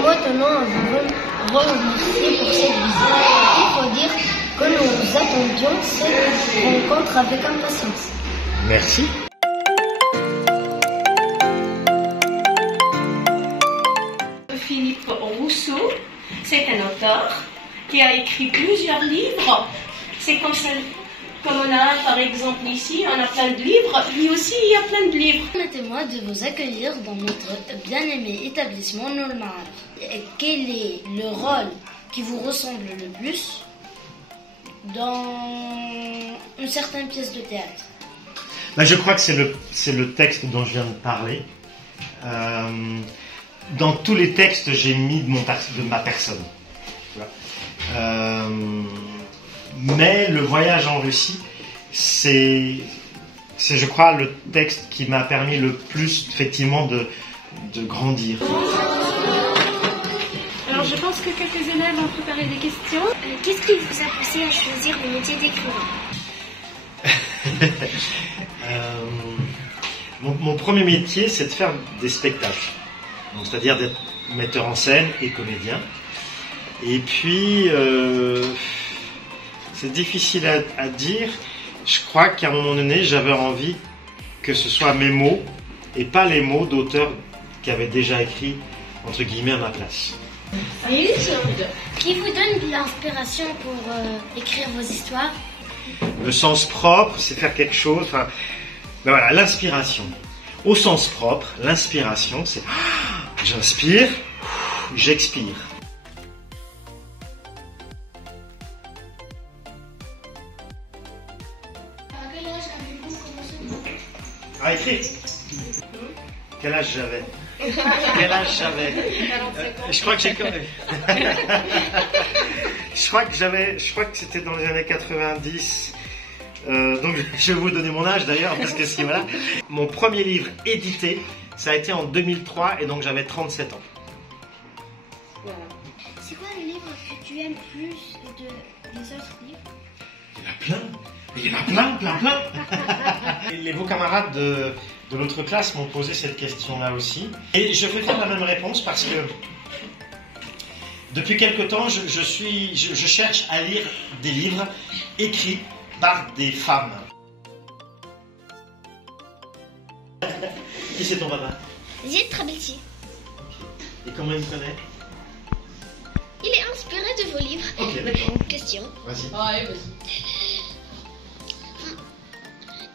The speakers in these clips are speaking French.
moi tenons à vous remercier pour cette visite. Il faut dire que nous attendions cette rencontre avec impatience. Merci. Philippe Rousseau, c'est un auteur qui a écrit plusieurs livres. C'est comme ça, comme on a par exemple ici, on a plein de livres. Lui aussi, il y a plein de livres. Permettez-moi de vous accueillir dans notre bien-aimé établissement Nour al-Ma'arif. Quel est le rôle qui vous ressemble le plus dans une certaine pièce de théâtre? Je crois que c'est le texte dont je viens de parler. Dans tous les textes, j'ai mis de ma personne. Mais le voyage en Russie, c'est, je crois, le texte qui m'a permis le plus, effectivement, de grandir. Alors, je pense que quelques élèves ont préparé des questions. Qu'est-ce qui vous a poussé à choisir le métier d'écrivain? Mon premier métier, c'est de faire des spectacles. C'est-à-dire d'être metteur en scène et comédien. Et puis, c'est difficile à dire. Je crois qu'à un moment donné, j'avais envie que ce soit mes mots et pas les mots d'auteurs qui avaient déjà écrit, entre guillemets, à ma place. Qui vous donne de l'inspiration pour écrire vos histoires? Le sens propre, c'est faire quelque chose. Enfin, ben voilà, l'inspiration. Au sens propre, l'inspiration, c'est j'inspire, j'expire. À quel âge avez-vous commencé À écrire. Quel âge j'avais? Quel âge j'avais? Je crois que j'ai je crois que c'était dans les années 90. Donc je vais vous donner mon âge d'ailleurs parce que si voilà. Mon premier livre édité, ça a été en 2003 et donc j'avais 37 ans. Voilà. C'est quoi le livre que tu aimes plus des autres livres? Il y en a plein. Il y en a plein. Et les beaux camarades de l'autre classe m'ont posé cette question-là aussi. Et je vais faire la même réponse parce que depuis quelque temps, je cherche à lire des livres écrits par des femmes. Qui c'est ton papa? Zied Trabelsi. Et comment il me connaît? Il est inspiré de vos livres. Ok, d'accord. Question. Vas-y. Ouais, vas-y.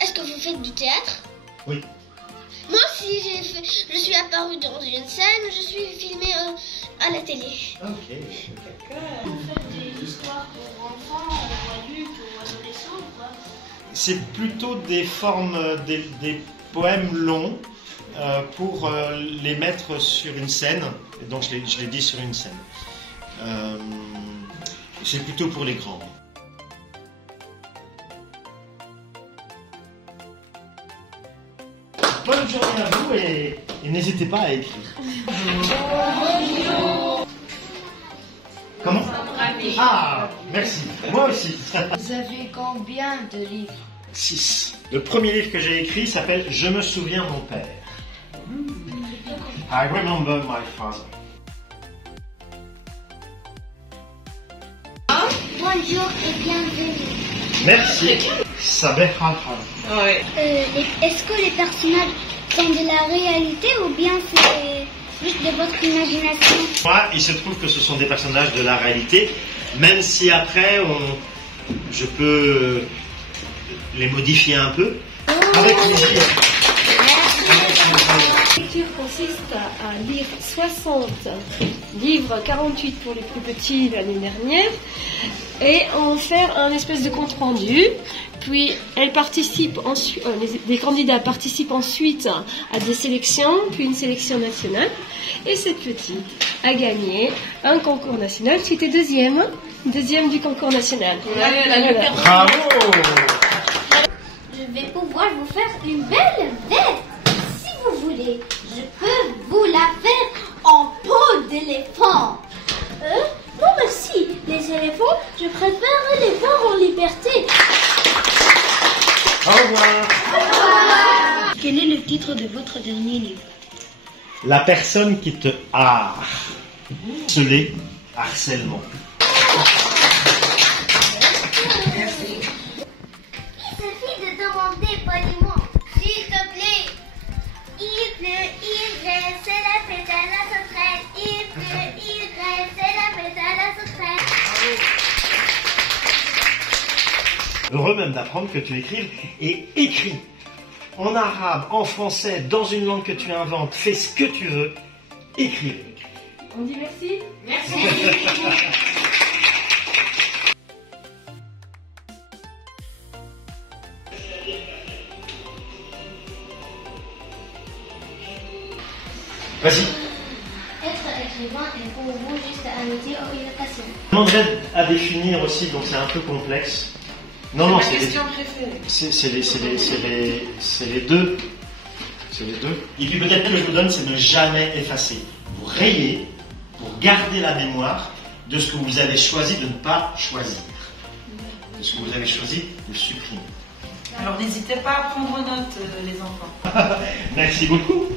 Est-ce que vous faites du théâtre? Oui. Moi aussi, je suis apparue dans une scène, je suis filmée à la télé. Ok. Vous faites des histoires pour enfants, ou adultes, ou adolescents ou quoi? C'est plutôt des formes, des poèmes longs pour les mettre sur une scène. Et donc je les dis sur une scène. C'est plutôt pour les grands. Bonne journée à vous et n'hésitez pas à écrire. Comment? Ah, merci. Moi aussi. Vous avez combien de livres? 6. Le premier livre que j'ai écrit s'appelle « Je me souviens mon père ». I remember my father. Bonjour et bienvenue. Merci. Sabeh al-Hal. Ouais. Est-ce que les personnages sont de la réalité ou bien c'est juste de votre imagination? Moi, il se trouve que ce sont des personnages de la réalité, même si après, je peux les modifier un peu. Avec plaisir. La lecture consiste à lire 60 livres, 48 pour les plus petits l'année dernière, et en faire un espèce de compte rendu. Puis elle participe ensuite, les candidats participent ensuite à des sélections, puis une sélection nationale. Et cette petite a gagné un concours national. C'était deuxième du concours national. Bravo! Je vais pouvoir vous faire une belle veste. Si vous voulez, je peux vous la faire en peau d'éléphant. Non merci, les éléphants, je préfère les voir en liberté. Au revoir. Quel est le titre de votre dernier livre? La personne qui te hare. Harceler, harcèlement. Il suffit de demander poliment. S'il te plaît. Il pleut, il grêle, c'est la fête à la sauterelle. Il pleut, il grêle, c'est la fête à la sauterelle. Heureux même d'apprendre que tu écrives et écris. En arabe, en français, dans une langue que tu inventes, fais ce que tu veux, écrive. On dit merci. Merci. Vas-y. Être écrivain est pour vous juste un métier ou une passion? Je demanderais à définir aussi, donc c'est un peu complexe. Non, Ma question préférée. c'est les deux. C'est les deux. Et puis peut-être que je vous donne, c'est de ne jamais effacer. Vous rayez pour garder la mémoire de ce que vous avez choisi de ne pas choisir. De ce que vous avez choisi de supprimer. Alors n'hésitez pas à prendre note, les enfants. Merci beaucoup.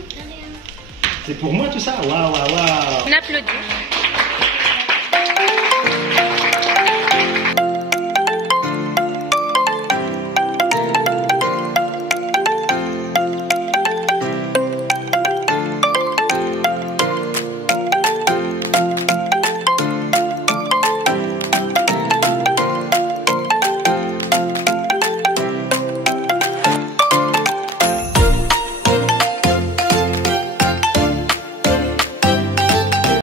C'est pour moi tout ça. Waouh, waouh, waouh. On applaudit.